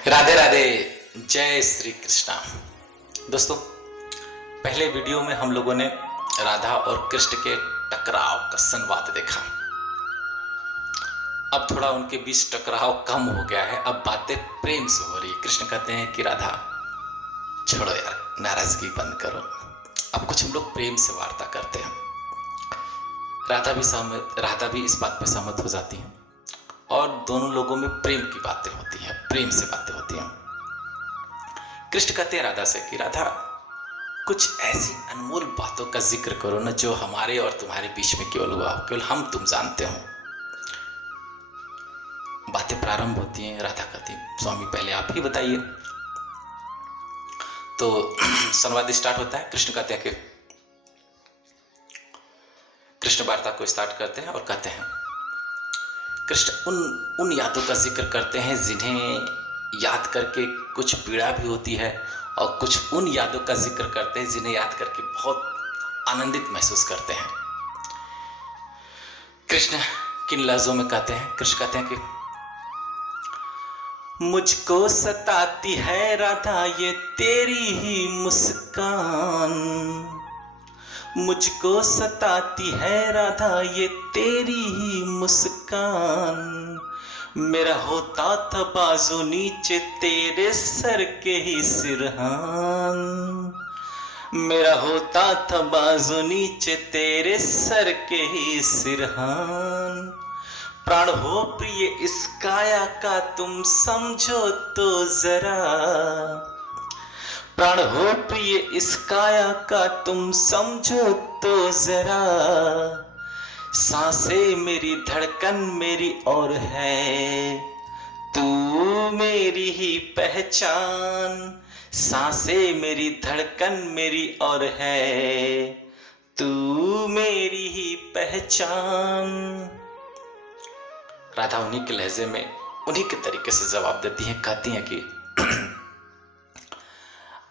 राधे राधे, जय श्री कृष्णा। दोस्तों, पहले वीडियो में हम लोगों ने राधा और कृष्ण के टकराव का संवाद देखा। अब थोड़ा उनके बीच टकराव कम हो गया है, अब बातें प्रेम से हो रही है। कृष्ण कहते हैं कि राधा छोड़ो यार, नाराजगी बंद करो, अब कुछ हम लोग प्रेम से वार्ता करते हैं। राधा भी इस बात पे सहमत हो जाती है और दोनों लोगों में प्रेम की बातें होती हैं, प्रेम से बातें होती हैं। कृष्ण कहते हैं राधा से कि राधा, कुछ ऐसी अनमोल बातों का जिक्र करो ना जो हमारे और तुम्हारे बीच में केवल हुआ, केवल हम तुम जानते हो। बातें प्रारंभ होती हैं, राधा कहती है स्वामी पहले आप ही बताइए। तो संवाद स्टार्ट होता है। कृष्ण कहते हैं कि कृष्ण वार्ता को स्टार्ट करते हैं और कहते हैं, कृष्ण उन यादों का जिक्र करते हैं जिन्हें याद करके कुछ पीड़ा भी होती है, और कुछ उन यादों का जिक्र करते हैं जिन्हें याद करके बहुत आनंदित महसूस करते हैं। कृष्ण किन लफ्जों में कहते हैं? कृष्ण कहते हैं कि मुझको सताती है राधा ये तेरी ही मुस्कान, मुझको सताती है राधा ये तेरी ही मुस्कान, मेरा होता था बाजू नीचे तेरे सर के ही सिरहान, मेरा होता था बाजू नीचे तेरे सर के ही सिरहान, प्राण हो प्रिय इस काया का तुम समझो तो जरा, प्राण हो प्रिय इस काया का तुम समझो तो जरा, सांसें मेरी धड़कन मेरी और है तू मेरी ही पहचान, सांसें मेरी धड़कन मेरी और है तू मेरी ही पहचान। राधा उन्हीं के लहजे में उन्हीं के तरीके से जवाब देती हैं, कहती हैं कि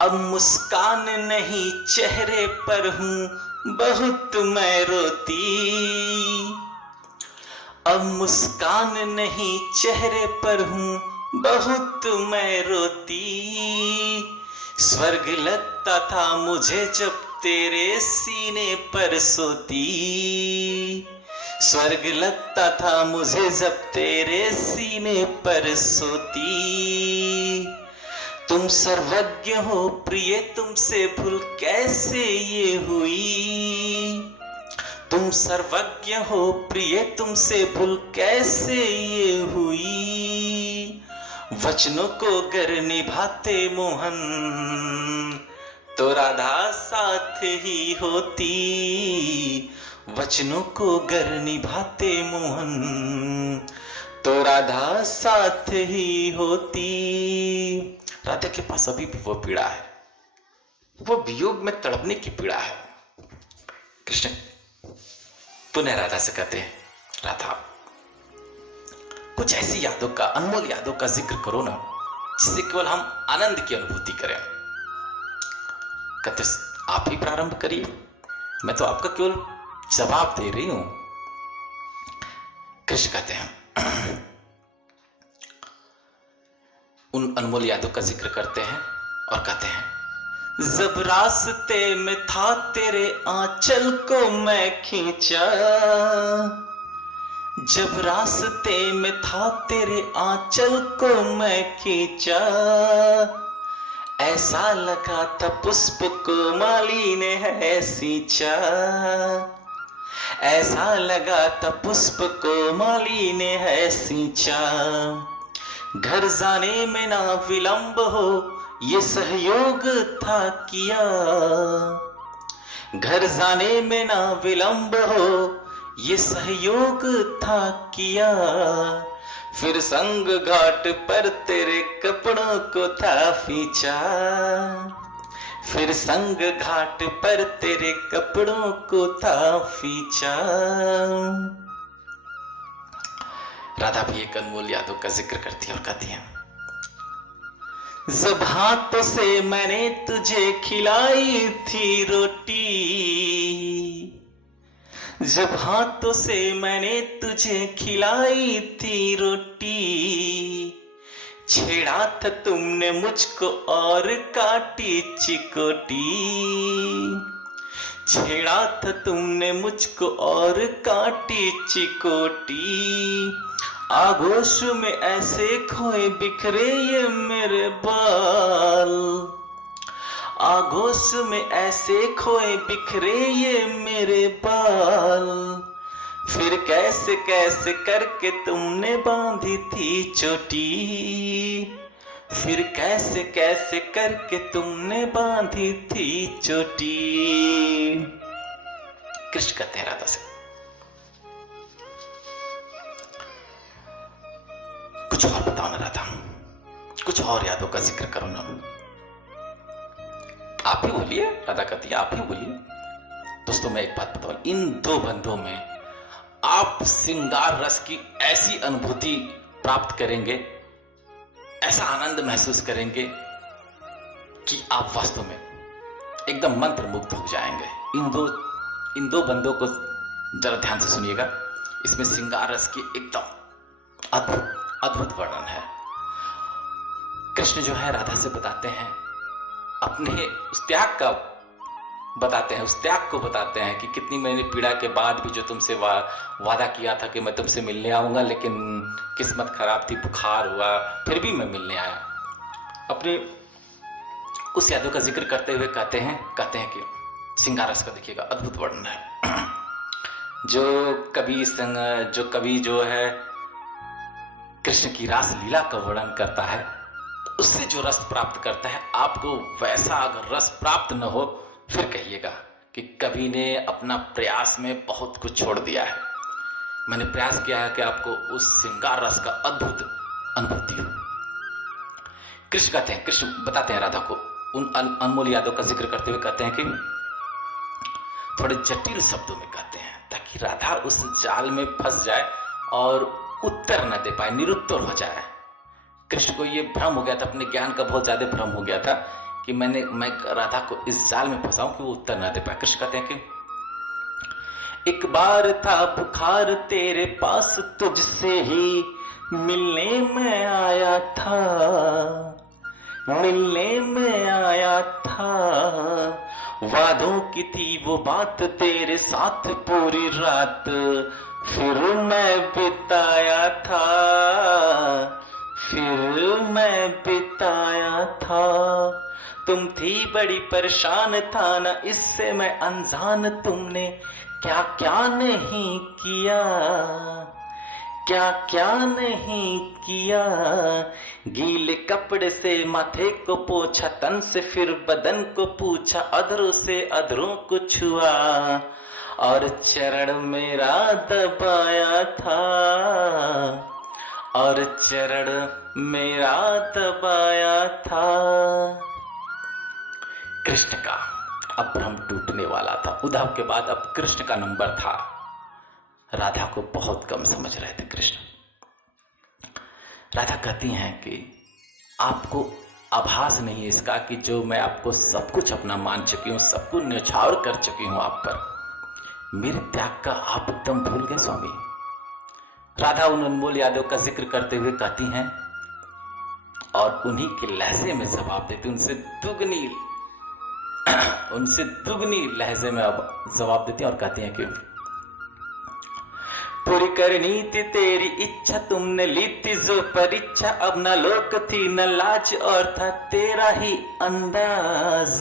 अब मुस्कान नहीं चेहरे पर हूं बहुत मैं रोती, अब मुस्कान नहीं चेहरे पर हूं बहुत मैं रोती, स्वर्ग लगता था मुझे जब तेरे सीने पर सोती, स्वर्ग लगता था मुझे जब तेरे सीने पर सोती, तुम सर्वज्ञ हो प्रिय तुमसे भूल कैसे ये हुई, तुम सर्वज्ञ हो प्रिय तुमसे भूल कैसे ये हुई, वचनों को गर निभाते मोहन तो राधा साथ ही होती, वचनों को गर निभाते मोहन तो राधा साथ ही होती। राधा के पास अभी भी वो पीड़ा है, वो वियोग में तड़पने की पीड़ा है। कृष्ण पुनः राधा से कहते हैं, राधा कुछ ऐसी यादों का, अनमोल यादों का जिक्र करो ना जिससे केवल हम आनंद की अनुभूति करें। कहते आप ही प्रारंभ करिए, मैं तो आपका केवल जवाब दे रही हूं। कृष्ण कहते हैं, उन अनमोल यादों का जिक्र करते हैं और कहते हैं, जब रास्ते में था तेरे आंचल को मैं खींचा, जब रास्ते में था तेरे आंचल को मैं खींचा, ऐसा लगा था पुष्प को माली ने है सींचा, ऐसा लगा था पुष्प को माली ने है सींचा, घर जाने में ना विलंब हो ये सहयोग था किया, घर जाने में ना विलंब हो ये सहयोग था किया, फिर संग घाट पर तेरे कपड़ों को था फींचा, फिर संग घाट पर तेरे कपड़ों को था फींचा। राधा भी एक अनमोल यादों का जिक्र करती है और कहती है, जब हाथों से मैंने तुझे खिलाई थी रोटी, जब हाथों से मैंने तुझे खिलाई थी रोटी, छेड़ा था तुमने मुझको और काटी चिकोटी, छेड़ा था तुमने मुझको और काटी चिकोटी। आगोश में ऐसे खोए बिखरे ये मेरे बाल, आगोश में ऐसे खोए बिखरे ये मेरे बाल। फिर कैसे कैसे करके तुमने बांधी थी चोटी, फिर कैसे कैसे करके तुमने बांधी थी चोटी। कृष्ण कहते हैं राधा से, कुछ और बताओ ना राधा, कुछ और यादों का जिक्र करो ना। आप ही बोलिए, राधा कहती है आप ही बोलिए। दोस्तों मैं एक बात बताऊं, इन दो बंधों में आप श्रृंगार रस की ऐसी अनुभूति प्राप्त करेंगे, ऐसा आनंद महसूस करेंगे कि आप वास्तव में एकदम मंत्र मुग्ध हो जाएंगे। इन दो बंदों को जरा ध्यान से सुनिएगा, इसमें श्रृंगार रस की एकदम अद्भुत वर्णन है। कृष्ण जो है राधा से बताते हैं, अपने उस त्याग का बताते हैं, उस त्याग को बताते हैं कि कितनी मैंने पीड़ा के बाद भी जो तुमसे वादा किया था कि मैं तुमसे मिलने आऊंगा, लेकिन किस्मत खराब थी, बुखार हुआ, फिर भी मैं मिलने आया। अपने उस यादों का जिक्र करते हुए कहते हैं कि श्रृंगार रस का देखिएगा अद्भुत वर्णन है। जो कवि जो है कृष्ण की रास लीला का वर्णन करता है, उससे जो रस प्राप्त करता है, आपको वैसा अगर रस प्राप्त न हो फिर कहिएगा कि कवि ने अपना प्रयास में बहुत कुछ छोड़ दिया है। मैंने प्रयास किया है कि आपको उस श्रृंगार रस का अद्भुत अनुभूति हो। कृष्ण कहते हैं, कृष्ण बताते हैं राधा को उन अनमोल यादों का जिक्र करते हुए कहते हैं कि थोड़े जटिल शब्दों में कहते हैं, ताकि राधा उस जाल में फंस जाए और उत्तर न दे पाए, निरुत्तर हो जाए। कृष्ण को यह भ्रम हो गया था, अपने ज्ञान का बहुत ज्यादा भ्रम हो गया था कि मैं राधा को इस जाल में फंसाऊं कि वो उत्तर न दे पाए। कृष्ण कहते हैं कि एक बार था बुखार तेरे पास, तुझसे ही मिलने में आया था, मिलने में आया था। वादों की थी वो बात तेरे साथ पूरी रात, फिर मैं बिताया था, फिर मैं बिताया था। तुम थी बड़ी परेशान, था ना इससे मैं अनजान, तुमने क्या क्या नहीं किया, क्या क्या नहीं किया। गीले कपड़े से माथे को पोछा, तन से फिर बदन को पूछा, अधरों से अधरों को छुआ और चरण मेरा दबाया था, और चरण मेरा दबाया था। कृष्ण का अब भ्रम टूटने वाला था। उद्धव के बाद अब कृष्ण का नंबर था। राधा को बहुत कम समझ रहे थे कृष्ण। राधा कहती हैं कि आपको आभास नहीं है इसका कि जो मैं आपको सब कुछ अपना मान चुकी हूं, सब कुछ न्यौछावर कर चुकी हूं आप पर, मेरे त्याग का आप एकदम भूल गए स्वामी। राधा उन अनमोल यादों का जिक्र करते हुए कहती हैं और उन्हीं के लहजे में जवाब देती, उनसे दुगनी लहजे में अब जवाब देती और कहती हैं कि पूरी करनी थी तेरी इच्छा, तुमने ली थी जो परीक्षा, अब न लोक थी न लाज और था तेरा ही अंदाज।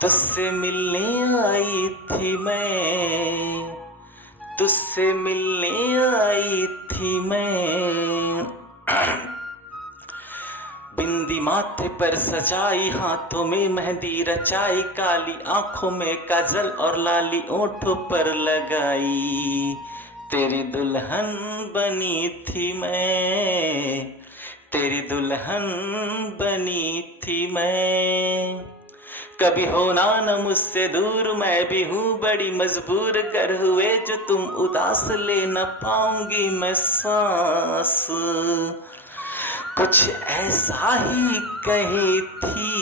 तुझसे मिलने आई थी मैं, तुझसे मिलने आई थी मैं। बिंदी माथे पर सजाई, हाथों में मेहंदी रचाई, काली आंखों में काजल और लाली ओंठों पर लगाई। तेरी दुल्हन बनी थी मैं, तेरी दुल्हन बनी थी मैं। कभी होना न मुझसे दूर, मैं भी हूँ बड़ी मजबूर, कर हुए जो तुम उदास, ले न पाऊंगी मैं सांस। कुछ ऐसा ही कही थी,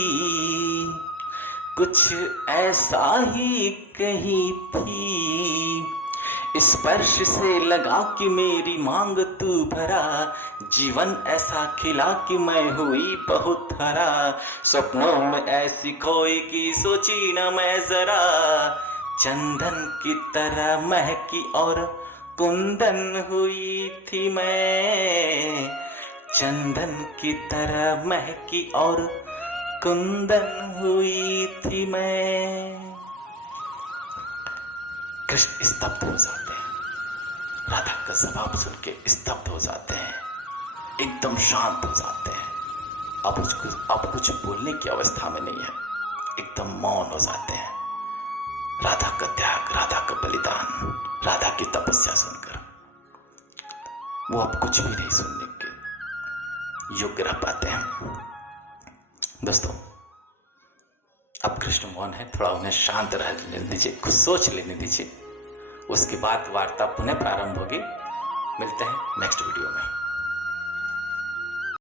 कुछ ऐसा ही कही थी, स्पर्श से लगा कि मेरी मांग तू भरा, जीवन ऐसा खिला कि मैं हुई बहुत हरा, सपनों में ऐसी खोई की सोची न मैं जरा, चंदन की तरह महकी और कुंदन हुई थी मैं, चंदन की तरह महकी और कुंदन हुई थी मैं। कृष्ण स्तब्ध हो जाते हैं, राधा का जवाब सुन के स्तब्ध हो जाते हैं, एकदम शांत हो जाते हैं। अब कुछ बोलने की अवस्था में नहीं है, एकदम मौन हो जाते हैं। राधा का त्याग, राधा का बलिदान, राधा की तपस्या सुनकर वो अब कुछ भी नहीं सुनने के योग्य रह पाते हैं। दोस्तों, अब कृष्ण मौन है, थोड़ा उन्हें शांत रहने दीजिए, कुछ सोच लेने दीजिए, उसके बाद वार्ता पुनः प्रारंभ होगी। मिलते हैं नेक्स्ट वीडियो में।